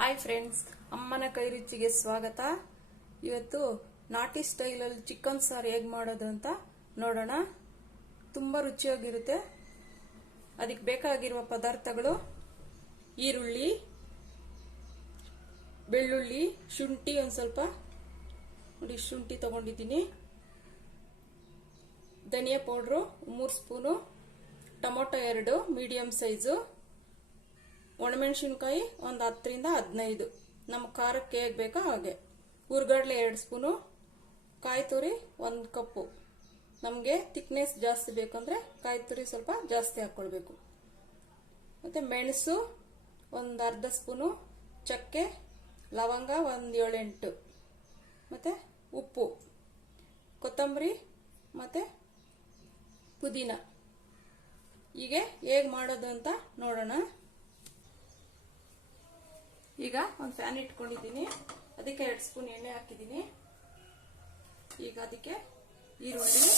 Hi friends, ಅಮ್ಮನ ಕೈ ರುಚಿಗೆ ಸ್ವಾಗತ. ಇವತ್ತು ನಾಟಿ ಸ್ಟೈಲಲ್ಲಿ ಚಿಕನ್ ಸಾರು ಹೇಗೆ ಮಾಡೋದು ಅಂತ ನೋಡೋಣ. ತುಂಬ ರುಚಿಯಾಗಿರುತ್ತೆ. ಅದಕ್ಕೆ ಬೇಕಾಗಿರುವ ಪದಾರ್ಥಗಳು: ಈರುಳ್ಳಿ, ಬೆಳ್ಳುಳ್ಳಿ, ಶುಂಠಿ ಒಂದು ಸ್ವಲ್ಪ ನೋಡಿ, ಶುಂಠಿ ತಗೊಂಡಿದ್ದೀನಿ, ಧನಿಯಾ powder 3 spoon, tomato 2 medium size, ಒಣಮೆಣಸಿನ್ಕಾಯಿ ಒಂದು 10 ರಿಂದ 15, ನಮ್ಮ ಖಾರಕ್ಕೆ ಹೇಗೆ ಬೇಕೋ ಹಾಗೆ, ಹುರ್ಗಡ್ಲೆ 2 ಸ್ಪೂನು, ಕಾಯಿ ತುರಿ 1 ಕಪ್ಪು. ನಮಗೆ ಥಿಕ್ನೆಸ್ ಜಾಸ್ತಿ ಬೇಕಂದ್ರೆ ಕಾಯಿ ತುರಿ ಸ್ವಲ್ಪ ಜಾಸ್ತಿ ಹಾಕ್ಕೊಳ್ಬೇಕು. ಮತ್ತು ಮೆಣಸು ಒಂದು ಅರ್ಧ ಸ್ಪೂನು, ಚಕ್ಕೆ ಲವಂಗ ಒಂದು 7-8, ಮತ್ತು ಉಪ್ಪು, ಕೊತ್ತಂಬರಿ ಮತ್ತು ಪುದೀನ. ಹೀಗೆ ಹೇಗೆ ಮಾಡೋದು ಅಂತ ನೋಡೋಣ. ಈಗ ಒಂದು ಪ್ಯಾನ್ ಇಟ್ಕೊಂಡಿದ್ದೀನಿ, ಅದಕ್ಕೆ 2 ಸ್ಪೂನ್ ಎಣ್ಣೆ ಹಾಕಿದ್ದೀನಿ. ಈಗ ಅದಕ್ಕೆ ಈರುಳ್ಳಿ,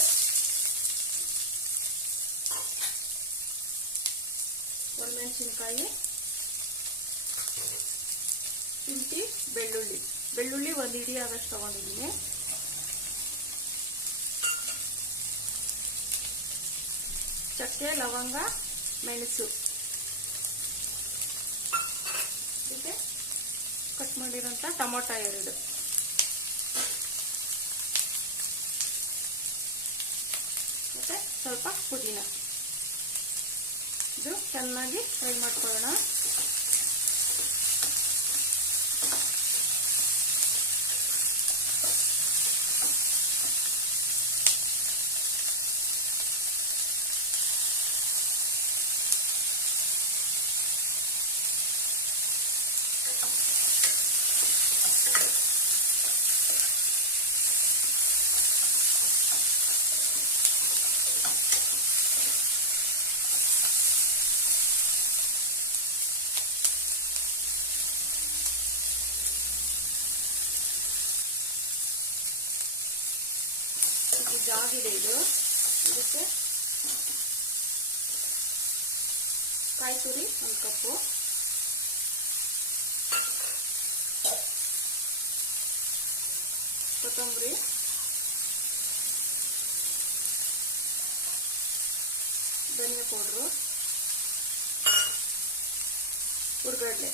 ಒಣಮೆಣಸಿನ್ಕಾಯಿ, ಶುಂಠಿ, ಬೆಳ್ಳುಳ್ಳಿ ಒಂದು ಇಡೀ ಆದಷ್ಟು ತಗೊಂಡಿದ್ದೀನಿ, ಚಕ್ಕೆ ಲವಂಗ ಮೆಣಸು, ಇದಕ್ಕೆ ಕಟ್ ಮಾಡಿರೋಂಥ ಟೊಮೊಟೊ 2, ಮತ್ತೆ ಸ್ವಲ್ಪ ಪುದೀನ. ಇದು ಚೆನ್ನಾಗಿ ಫ್ರೈ ಮಾಡ್ಕೊಳ್ಳೋಣ. ಜಾಗಿದೆ ಇದು. ಇದಕ್ಕೆ ಕಾಯಿ ತುರಿ 1 ಕಪ್ಪು, ಕೊತ್ತಂಬರಿ, ಧನಿಯಾ ಪೌಡ್ರು, ಹುರ್ಗಡ್ಲೆ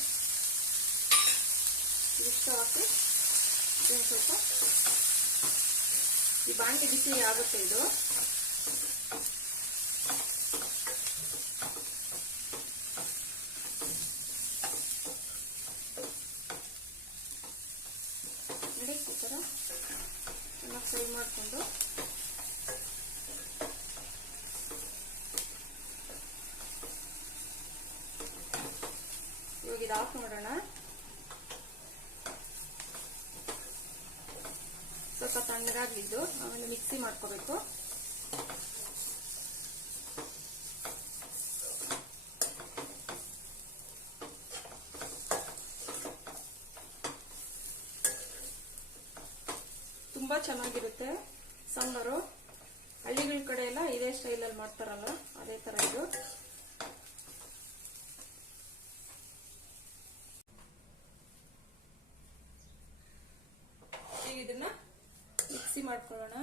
ಇಷ್ಟು ಹಾಕಿ ಸ್ವಲ್ಪ ಈ ಬಾಂಡೆ ಬಿಸಿ ಆಗುತ್ತೆ. ಇದು ನೋಡಿ, ಈ ಥರ ಚೆನ್ನಾಗಿ ಫ್ರೈ ಮಾಡಿಕೊಂಡು ಇವಾಗ ಇದು ಆಫ್ ಮಾಡೋಣ. ಸ್ವಲ್ಪ ತಣ್ಣಗಾಗ್ಲಿದ್ದು ಆಮೇಲೆ ಮಿಕ್ಸಿ ಮಾಡ್ಕೋಬೇಕು. ತುಂಬಾ ಚೆನ್ನಾಗಿರುತ್ತೆ ಸಾಂಬಾರು. ಹಳ್ಳಿಗಳ ಕಡೆ ಎಲ್ಲ ಇದೇ ಸ್ಟೈಲಲ್ಲಿ ಮಾಡ್ತಾರಲ್ಲ, ಅದೇ ತರ ಇದು. ಈಗ ಇದನ್ನ ಮಿಕ್ಸಿ ಮಾಡ್ಕೊಳ್ಳೋಣ.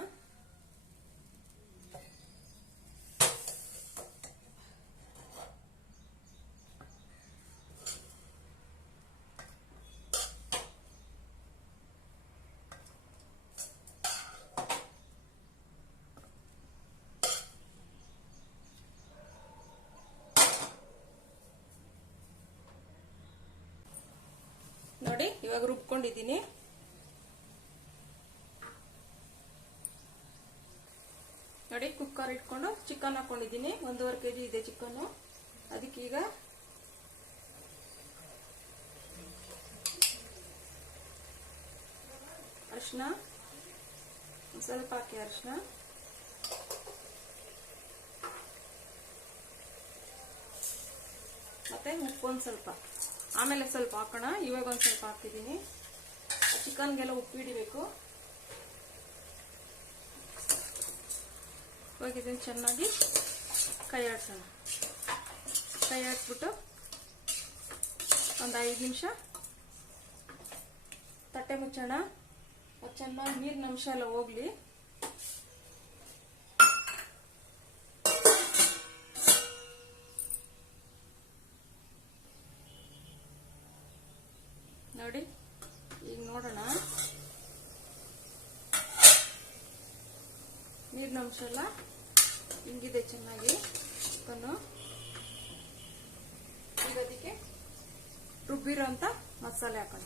ನೋಡಿ, ಇವಾಗ ರುಬ್ಕೊಂಡಿದ್ದೀನಿ. ನೋಡಿ, ಕುಕ್ಕರ್ ಇಟ್ಕೊಂಡು ಚಿಕನ್ ಹಾಕೊಂಡಿದ್ದೀನಿ. 1.5 kg ಇದೆ ಚಿಕನ್ನು. ಅದಕ್ಕೀಗ ಅರಿಶಿನ ಸ್ವಲ್ಪ ಹಾಕಿ, ಅರಿಶಿನ, ಮತ್ತೆ ಉಪ್ಪು ಒಂದು ಸ್ವಲ್ಪ, ಆಮೇಲೆ ಸ್ವಲ್ಪ ಹಾಕೋಣ. ಇವಾಗ ಒಂದು ಸ್ವಲ್ಪ ಹಾಕಿದ್ದೀನಿ. ಚಿಕನ್ಗೆಲ್ಲ ಉಪ್ಪು ಹಿಡಿಬೇಕು. ಇವಾಗ ಇದನ್ನು ಚೆನ್ನಾಗಿ ಕೈ ಆಡಿಸೋಣ. ಕೈ ಆಡಿಸ್ಬಿಟ್ಟು ಒಂದು 5 ನಿಮಿಷ ತಟ್ಟೆ ಮುಚ್ಚೋಣ. ಅದು ಚೆನ್ನಾಗಿ ನೀರಿನ ಅಂಶ ಎಲ್ಲ ಹೋಗ್ಲಿ. ನೋಡಿ, ಈಗ ನೋಡೋಣ. ನೀರಿನ ಅಂಶ ಎಲ್ಲ ಹಿಂಗಿದೆ ಚೆನ್ನಾಗಿ. ಈಗ ಅದಕ್ಕೆ ರುಬ್ಬಿರೋ ಅಂತ ಮಸಾಲೆ ಹಾಕೋಣ.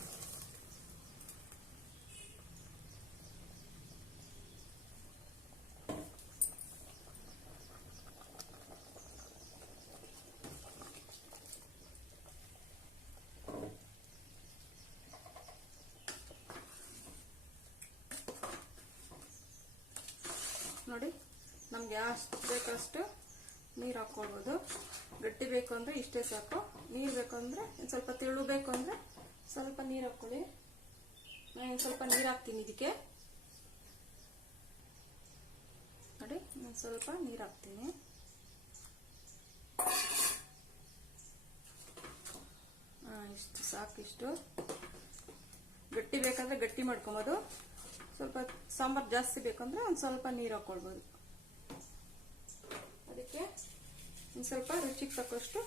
ನೋಡಿ, ನಮ್ಗೆ ಎಷ್ಟು ಬೇಕಷ್ಟು ನೀರು ಹಾಕ್ಕೊಳ್ಬೋದು. ಗಟ್ಟಿ ಬೇಕು ಅಂದ್ರೆ ಇಷ್ಟೇ ಸಾಕು. ನೀರು ಬೇಕು ಅಂದ್ರೆ ಸ್ವಲ್ಪ ತೆಳು ಬೇಕು ಅಂದ್ರೆ ಸ್ವಲ್ಪ ನೀರು ಹಾಕೊಳ್ಳಿ. ನಾನು ಸ್ವಲ್ಪ ನೀರು ಹಾಕ್ತೀನಿ ಇದಕ್ಕೆ. ನೋಡಿ, ನಾನು ಸ್ವಲ್ಪ ನೀರು ಹಾಕ್ತೀನಿ. ಇಷ್ಟು ಸಾಕು. ಇಷ್ಟು ಗಟ್ಟಿ ಬೇಕಂದ್ರೆ ಗಟ್ಟಿ ಮಾಡ್ಕೊಬೋದು. ಸ್ವಲ್ಪ ಸಾಂಬಾರು ಜಾಸ್ತಿ ಬೇಕಂದ್ರೆ ಒಂದು ಸ್ವಲ್ಪ ನೀರು ಹಾಕೊಳ್ಬೋದು. ಅದಕ್ಕೆ ಒಂದು ಸ್ವಲ್ಪ ರುಚಿಗೆ ತಕ್ಕಷ್ಟು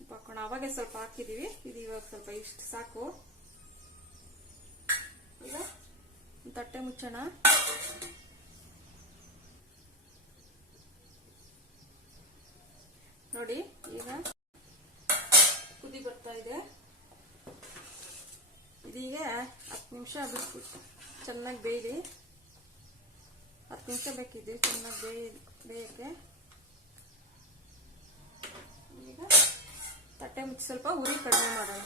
ಉಪ್ಪು ಹಾಕೋಣ. ಅವಾಗೆ ಸ್ವಲ್ಪ ಹಾಕಿದೀವಿ, ಇದು ಇವಾಗ ಸ್ವಲ್ಪ ಇಷ್ಟು ಸಾಕು. ಈಗ ತಟ್ಟೆ ಮುಚ್ಚೋಣ. ನೋಡಿ, ಈಗ ಕುದಿ ಬರ್ತಾ ಇದೆ. ಇದೀಗ 10 ನಿಮಿಷ ಬಿಟ್ಬಿಟ್ಟು ಚೆನ್ನಾಗಿ ಬೇಯಲಿ. 10 ನಿಮಿಷ ಬೇಕಿದೆ ಚೆನ್ನಾಗಿ ಬೇಯಕ್ಕೆ. ಈಗ ತಟ್ಟೆ ಮುಚ್ಚಿ ಸ್ವಲ್ಪ ಉರಿ ಕಡಿಮೆ ಮಾಡೋಣ.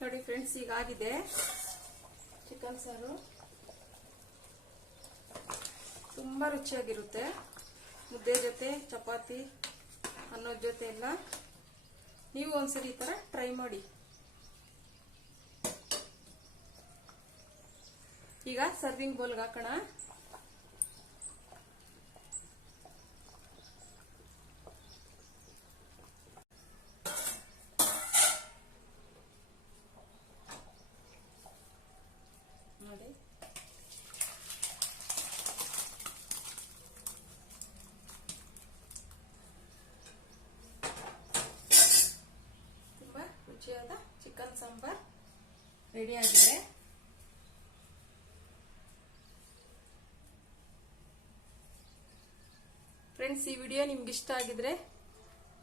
ನೋಡಿ ಫ್ರೆಂಡ್ಸ್, ಈಗ ಆಗಿದೆ ಚಿಕನ್ ಸಾರು. ತುಂಬಾ ರುಚಿಯಾಗಿರುತ್ತೆ. ಮುದ್ದೆ ಜೊತೆ, ಚಪಾತಿ, ಅನ್ನದ ಜೊತೆ ಎಲ್ಲ ನೀವು ಒಂದ್ಸರಿ ಈ ತರ ಟ್ರೈ ಮಾಡಿ. ಈಗ ಸರ್ವಿಂಗ್ ಬೌಲ್ಗೆ ಹಾಕೋಣ. ನೋಡಿ, ತುಂಬಾ ರುಚಿಯಾದ ಚಿಕನ್ ಸಾಂಬಾರ್ ರೆಡಿ ಆಗಿದೆ. ಫ್ರೆಂಡ್ಸ್, ಈ ವಿಡಿಯೋ ನಿಮ್ಗೆ ಇಷ್ಟ ಆಗಿದ್ರೆ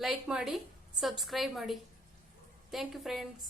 ಲೈಕ್ ಮಾಡಿ, ಸಬ್ಸ್ಕ್ರೈಬ್ ಮಾಡಿ. Thank you friends.